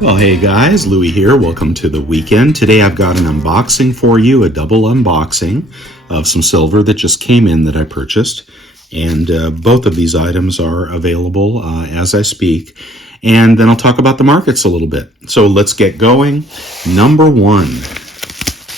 Well, hey guys, Louie here. Welcome to the weekend. Today I've got an unboxing for you, a double unboxing of some silver that just came in that I purchased. And both of these items are available as I speak. And then I'll talk about the markets a little bit. So let's get going. Number one,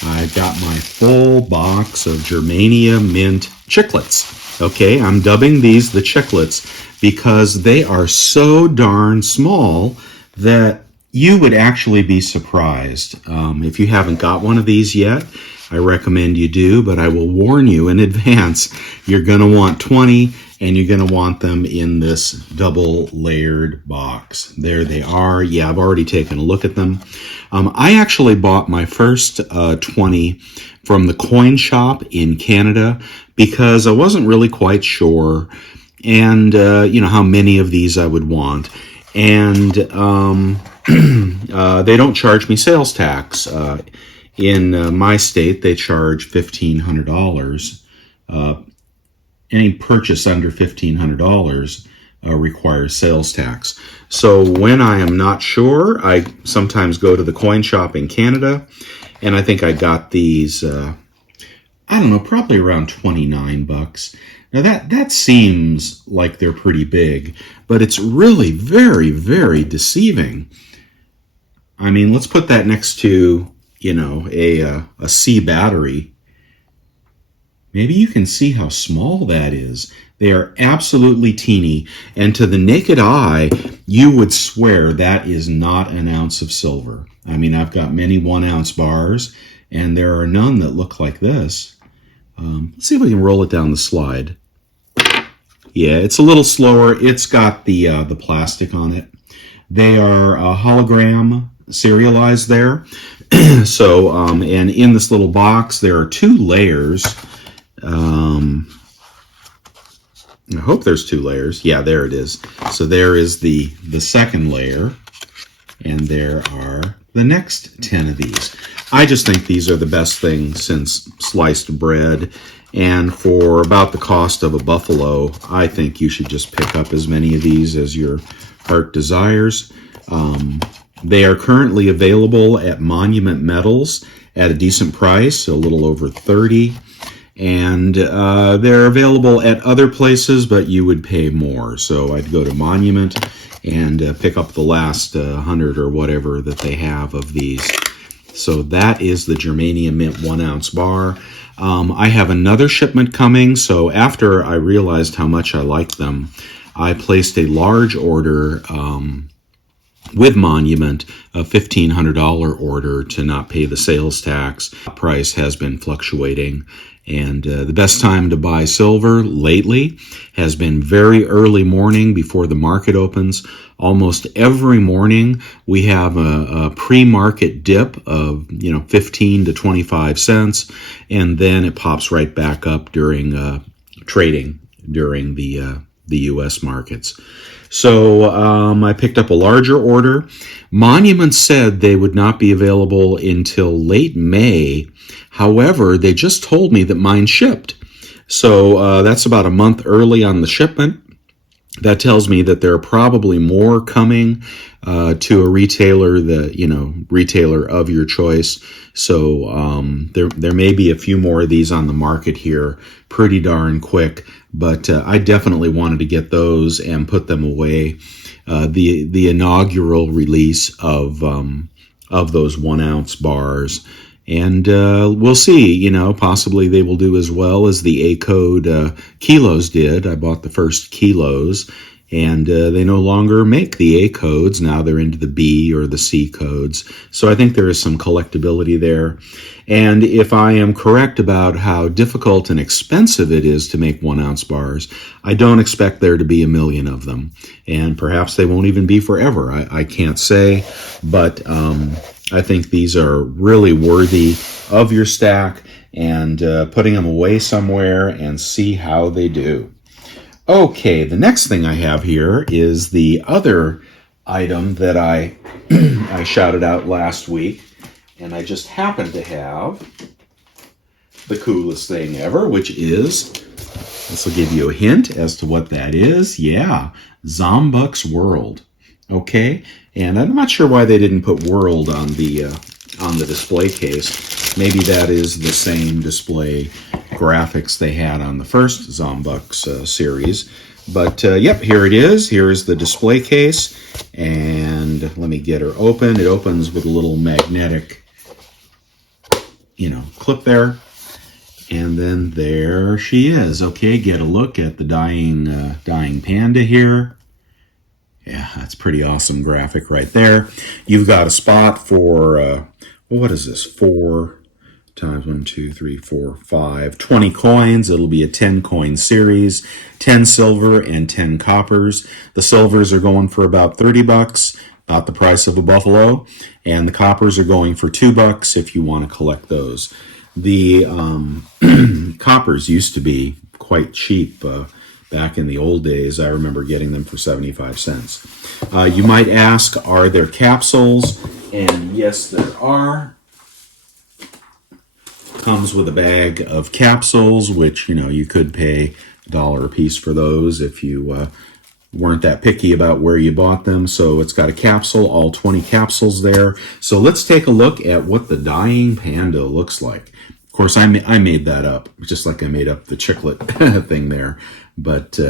I've got my full box of Germania Mint Chiclets. Okay, I'm dubbing these the Chiclets because they are so darn small that you would actually be surprised. If you haven't got one of these yet, I recommend you do, but I will warn you in advance, you're going to want 20, and you're going to want them in this double layered box. There they are. Yeah, I've already taken a look at them. I actually bought my first 20 from the coin shop in Canada because I wasn't really quite sure and how many of these I would want. And they don't charge me sales tax. In my state, they charge $1,500. Any purchase under $1,500 requires sales tax. So when I am not sure, I sometimes go to the coin shop in Canada, and I think I got these, probably around 29 bucks. Now that seems like they're pretty big, but it's really very, very deceiving. I mean, let's put that next to, a C battery. Maybe you can see how small that is. They are absolutely teeny, and to the naked eye, you would swear that is not an ounce of silver. I mean, I've got many 1 ounce bars, and there are none that look like this. Let's see if we can roll it down the slide. Yeah, it's a little slower. It's got the plastic on it. They are hologram serialized there. So, and in this little box, there are 2 layers. I hope there's 2 layers. Yeah, there it is. So there is the second layer, and there are the next 10 of these. I just think these are the best thing since sliced bread. And for about the cost of a buffalo, I think you should just pick up as many of these as your heart desires. They are currently available at Monument Metals at a decent price, a little over $30. And they're available at other places, but you would pay more. So I'd go to Monument and pick up the last 100 or whatever that they have of these. So that is the Germania Mint 1 ounce bar. I have another shipment coming, so after I realized how much I liked them, I placed a large order with Monument, a $1,500 order to not pay the sales tax. Price has been fluctuating, and the best time to buy silver lately has been very early morning before the market opens. Almost every morning we have a pre-market dip of 15 to 25 cents, and then it pops right back up during trading during the U.S. markets. So I picked up a larger order. Monument said they would not be available until late May. However, they just told me that mine shipped. So that's about a month early on the shipment. That tells me that there are probably more coming to a retailer, retailer of your choice. So there may be a few more of these on the market here pretty darn quick. But I definitely wanted to get those and put them away. The inaugural release of those 1 ounce bars. And we'll see, possibly they will do as well as the A-code kilos did. I bought the first kilos, and they no longer make the A codes. Now they're into the B or the C codes. So I think there is some collectability there. And if I am correct about how difficult and expensive it is to make 1 ounce bars, I don't expect there to be a million of them. And perhaps they won't even be forever. I can't say, but I think these are really worthy of your stack, and putting them away somewhere and see how they do. Okay, the next thing I have here is the other item that I shouted out last week, and I just happen to have the coolest thing ever, which is, this will give you a hint as to what that is. Yeah, Zombucks World. Okay, and I'm not sure why they didn't put World on the display case. Maybe that is the same display graphics they had on the first Zombucks series. But yep, here it is. Here is the display case, and let me get her open. It opens with a little magnetic, clip there. And then there she is. Okay, get a look at the dying panda here. Yeah, that's pretty awesome graphic right there. You've got a spot for, well, what is this? 4 times 1, 2, 3, 4, 5, 20 coins. It'll be a 10 coin series, 10 silver and 10 coppers. The silvers are going for about 30 bucks, about the price of a buffalo, and the coppers are going for $2 if you want to collect those. The coppers used to be quite cheap back in the old days. I remember getting them for 75 cents. You might ask, are there capsules? And yes, there are. Comes with a bag of capsules, which, you could pay $1 a piece for those if you weren't that picky about where you bought them. So it's got a capsule, all 20 capsules there. So let's take a look at what the dying panda looks like. Of course, I made that up, just like I made up the chiclet thing there. But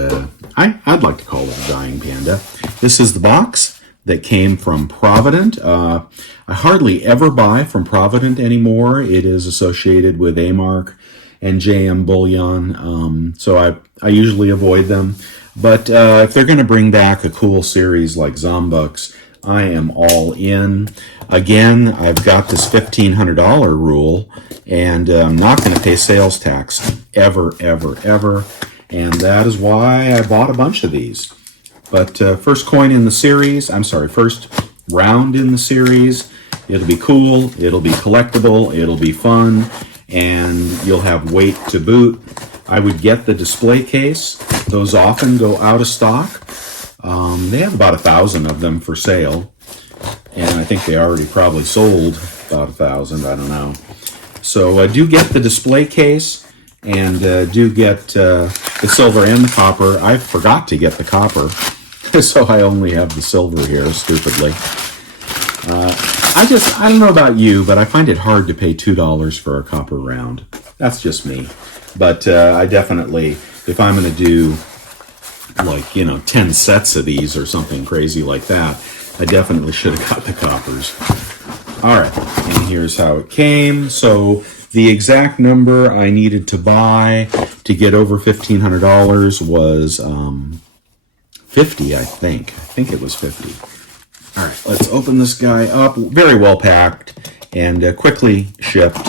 I'd like to call it a dying panda. This is the box that came from Provident. I hardly ever buy from Provident anymore. It is associated with A-Mark and JM Bullion, so I usually avoid them. But if they're going to bring back a cool series like Zombucks, I am all in. Again, I've got this $1,500 rule, and I'm not going to pay sales tax ever, ever, ever. And that is why I bought a bunch of these. But first round in the series, it'll be cool, it'll be collectible, it'll be fun, and you'll have weight to boot. I would get the display case. Those often go out of stock. They have about 1,000 of them for sale, and I think they already probably sold about 1,000, I don't know. So do get the display case, and do get the silver and the copper. I forgot to get the copper, so I only have the silver here, stupidly. I don't know about you, but I find it hard to pay $2 for a copper round. That's just me. But I definitely, if I'm going to do 10 sets of these or something crazy like that, I definitely should have got the coppers. All right, and here's how it came. So the exact number I needed to buy to get over $1,500 was 50, I think. I think it was 50. All right, let's open this guy up. Very well packed and quickly shipped.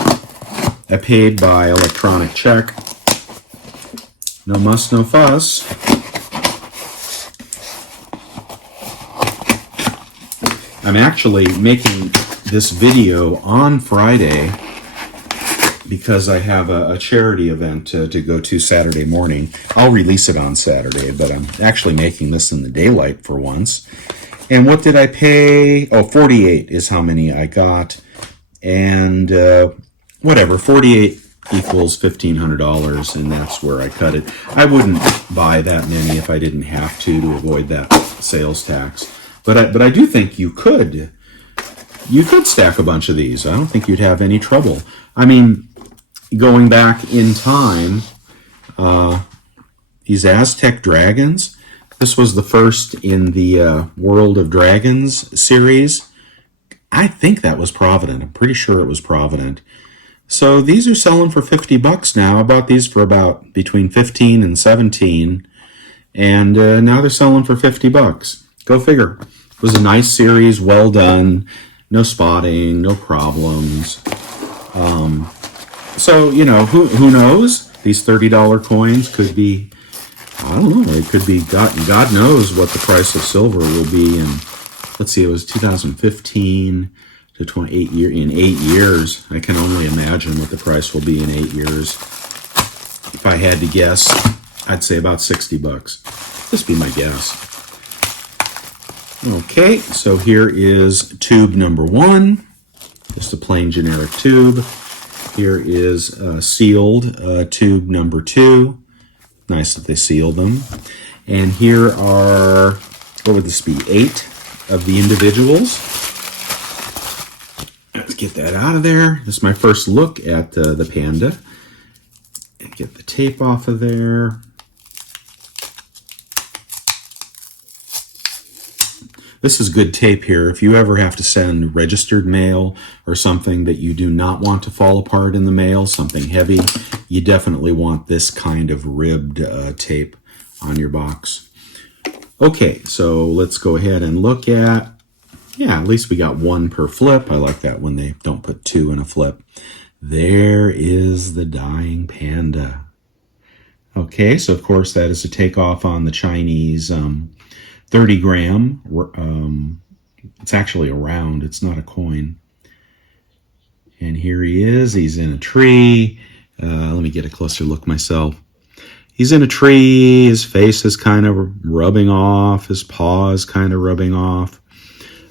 I paid by electronic check. No muss, no fuss. I'm actually making this video on Friday because I have a charity event to go to Saturday morning. I'll release it on Saturday, but I'm actually making this in the daylight for once. And what did I pay? Oh, 48 is how many I got. And whatever, 48 equals $1,500, and that's where I cut it. I wouldn't buy that many if I didn't have to avoid that sales tax. But I do think you could stack a bunch of these. I don't think you'd have any trouble. I mean, going back in time, these Aztec dragons, this was the first in the World of Dragons series. I think that was Provident. I'm pretty sure it was Provident. So these are selling for $50 now. I bought these for about between 15 and 17, and now they're selling for $50. Go figure. It was a nice series, well done, no spotting, no problems. So who knows? These $30 coins could be, I don't know. It could be God knows what the price of silver will be in. Let's see, it was 2015 to 28 in 8 years. I can only imagine what the price will be in 8 years. If I had to guess, I'd say about $60. Just be my guess. Okay, so here is tube number 1. Just a plain generic tube. Here is sealed tube number 2. Nice that they sealed them. And here are, what would this be, 8 of the individuals. Let's get that out of there. This is my first look at the Panda. And get the tape off of there. This is good tape here. If you ever have to send registered mail or something that you do not want to fall apart in the mail, something heavy, you definitely want this kind of ribbed tape on your box. Okay, so let's go ahead and look at, at least we got one per flip. I like that when they don't put two in a flip. There is the dying panda. Okay, so of course that is a takeoff on the Chinese 30 gram. It's actually a round, it's not a coin. And here he is, he's in a tree. Let me get a closer look myself. He's in a tree, his face is kind of rubbing off, his paw is kind of rubbing off.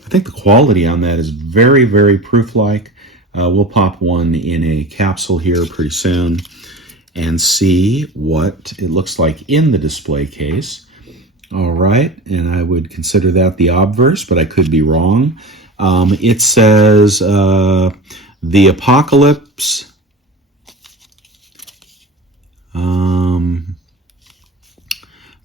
I think the quality on that is very, very proof-like. We'll pop one in a capsule here pretty soon and see what it looks like in the display case. All right, and I would consider that the obverse, but I could be wrong. It says the Apocalypse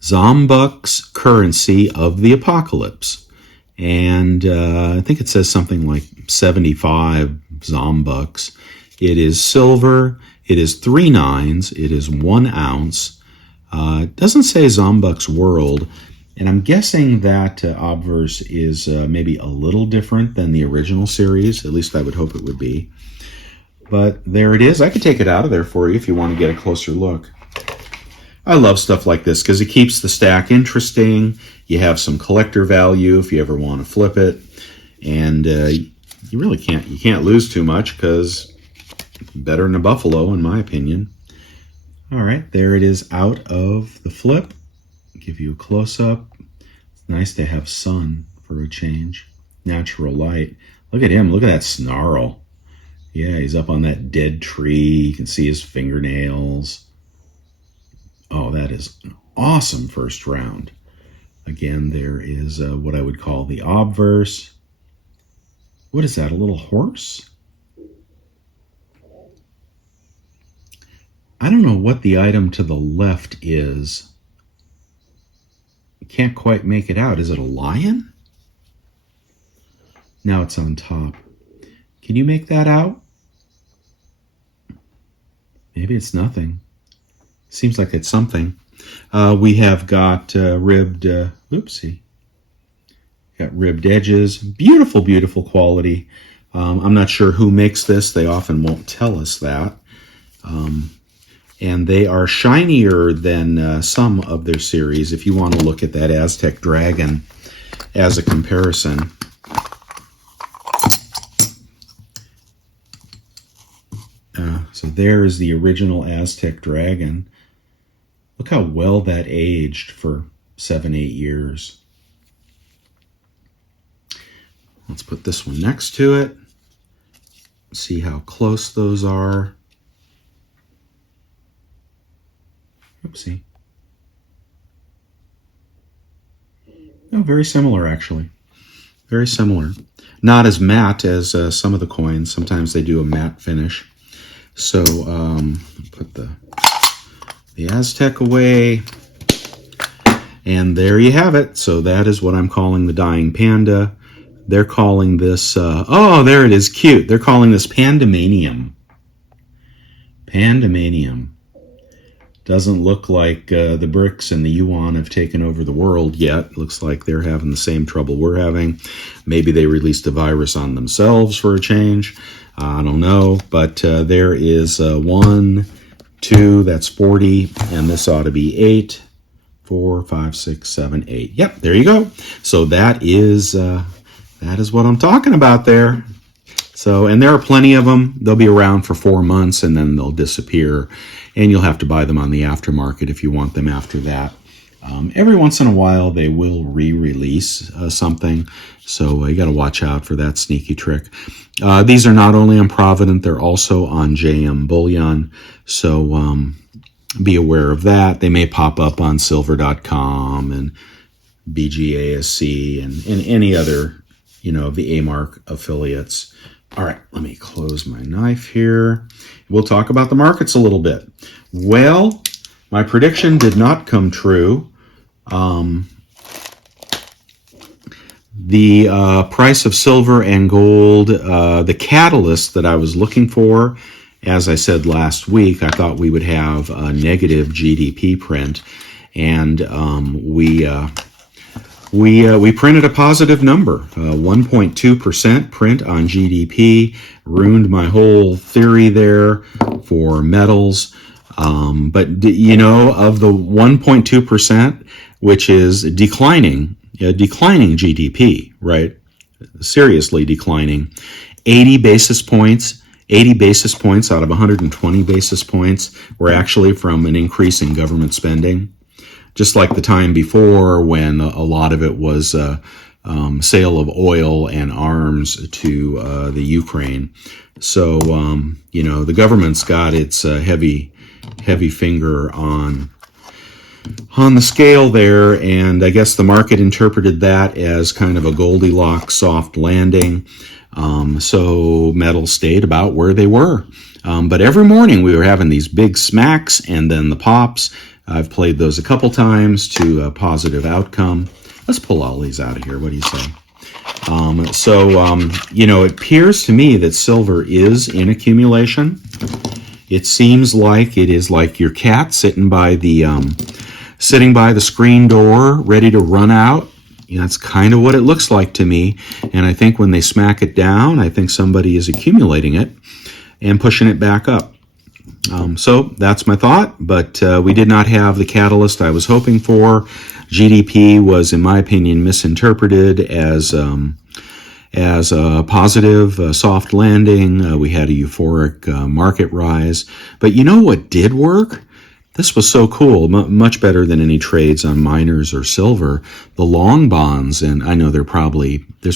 Zombucks currency of the Apocalypse. And I think it says something like 75 Zombucks. It is silver. It is 3 nines. It is 1 ounce. It doesn't say Zombucks World, and I'm guessing that obverse is maybe a little different than the original series. At least I would hope it would be. But there it is. I could take it out of there for you if you want to get a closer look. I love stuff like this because it keeps the stack interesting. You have some collector value if you ever want to flip it. And you really can't lose too much because better than a buffalo, in my opinion. All right, there it is out of the flip. Give you a close-up. It's nice to have sun for a change. Natural light. Look at him. Look at that snarl. Yeah, he's up on that dead tree. You can see his fingernails. Oh, that is an awesome first round. Again, there is what I would call the obverse. What is that, a little horse? I don't know what the item to the left is. I can't quite make it out. Is it a lion? Now it's on top. Can you make that out? Maybe it's nothing. Seems like it's something. We have got ribbed, got ribbed edges. Beautiful, beautiful quality. I'm not sure who makes this. They often won't tell us that. And they are shinier than some of their series. If you want to look at that Aztec Dragon as a comparison. So there is the original Aztec Dragon. Look how well that aged for 7-8 years. Let's put this one next to it. See how close those are. Oopsie. Oh, very similar, actually. Very similar. Not as matte as some of the coins. Sometimes they do a matte finish. So put the Aztec away. And there you have it. So that is what I'm calling the Dying Panda. They're calling this, oh, there it is, cute. They're calling this Pandemanium. Pandemanium. Doesn't look like the BRICS and the yuan have taken over the world yet. Looks like they're having the same trouble we're having. Maybe they released a virus on themselves for a change. I don't know. But there is 1, 2, that's 40. And this ought to be 8, 4, 5, 6, 7, 8. Yep, there you go. So that is what I'm talking about there. So, and there are plenty of them. They'll be around for 4 months and then they'll disappear. And you'll have to buy them on the aftermarket if you want them after that. Every once in a while, they will re-release something. So you got to watch out for that sneaky trick. These are not only on Provident, they're also on JM Bullion. So be aware of that. They may pop up on silver.com and BGASC and any other, of the A-Mark affiliates. All right, let me close my knife here. We'll talk about the markets a little bit. Well, my prediction did not come true. The price of silver and gold, the catalyst that I was looking for, as I said last week, I thought we would have a negative GDP print, and we printed a positive number, 1.2% print on GDP. Ruined my whole theory there for metals. But of the 1.2%, which is declining GDP, right? Seriously declining. 80 basis points out of 120 basis points were actually from an increase in government spending. Just like the time before when a lot of it was sale of oil and arms to the Ukraine. So, the government's got its heavy finger on the scale there, and I guess the market interpreted that as kind of a Goldilocks soft landing. So metals stayed about where they were. But every morning we were having these big smacks and then the pops. I've played those a couple times to a positive outcome. Let's pull all these out of here. What do you say? It appears to me that silver is in accumulation. It seems like it is like your cat sitting by the screen door, ready to run out. That's kind of what it looks like to me. And I think when they smack it down, I think somebody is accumulating it and pushing it back up. So that's my thought, but we did not have the catalyst I was hoping for. GDP was, in my opinion, misinterpreted as a positive soft landing. We had a euphoric market rise. But you know what did work? This was so cool, much better than any trades on miners or silver. The long bonds, and I know there's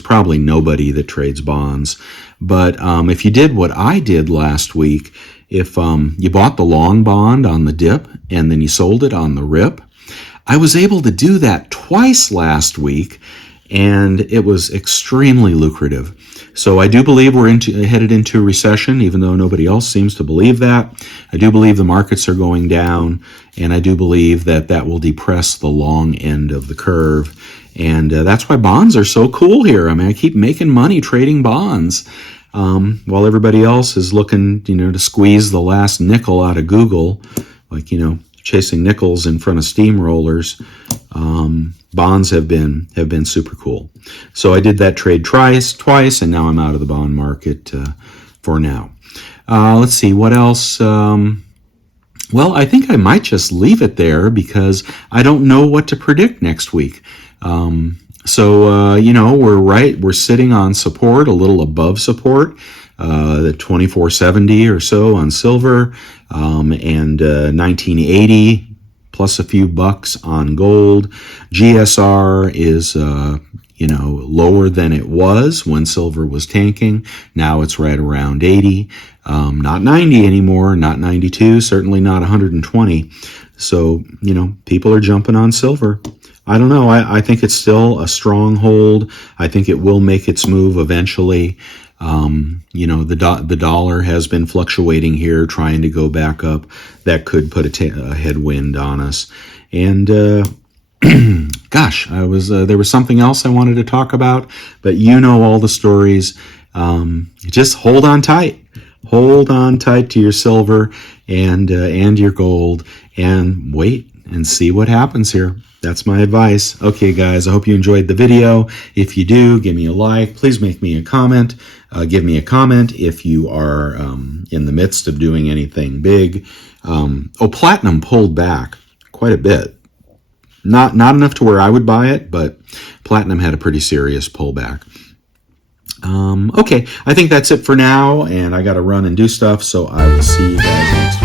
probably nobody that trades bonds, but if you did what I did last week, if you bought the long bond on the dip and then you sold it on the rip, I was able to do that twice last week, and it was extremely lucrative. So I do believe we're headed into a recession, even though nobody else seems to believe that. I do believe the markets are going down, and I do believe that will depress the long end of the curve. And that's why bonds are so cool here. I mean, I keep making money trading bonds while everybody else is looking, to squeeze the last nickel out of Google, like, chasing nickels in front of steamrollers. Bonds have been super cool. So I did that trade twice, and now I'm out of the bond market for now. Let's see, what else? Well, I think I might just leave it there because I don't know what to predict next week. We're sitting on support, a little above support, the 2470 or so on silver, and 1980 plus a few bucks on gold. GSR is lower than it was when silver was tanking. Now it's right around 80, not 90 anymore, not 92, certainly not 120. So, people are jumping on silver. I don't know. I think it's still a strong hold. I think it will make its move eventually. The dollar has been fluctuating here, trying to go back up. That could put a headwind on us. And gosh, there was something else I wanted to talk about, but all the stories. Just hold on tight. Hold on tight to your silver and your gold, and wait and see what happens here. That's my advice. Okay, guys, I hope you enjoyed the video. If you do, give me a like. Please make me a comment. Give me a comment if you are in the midst of doing anything big. Platinum pulled back quite a bit. Not enough to where I would buy it, but platinum had a pretty serious pullback. Okay, I think that's it for now, and I got to run and do stuff, so I will see you guys next time.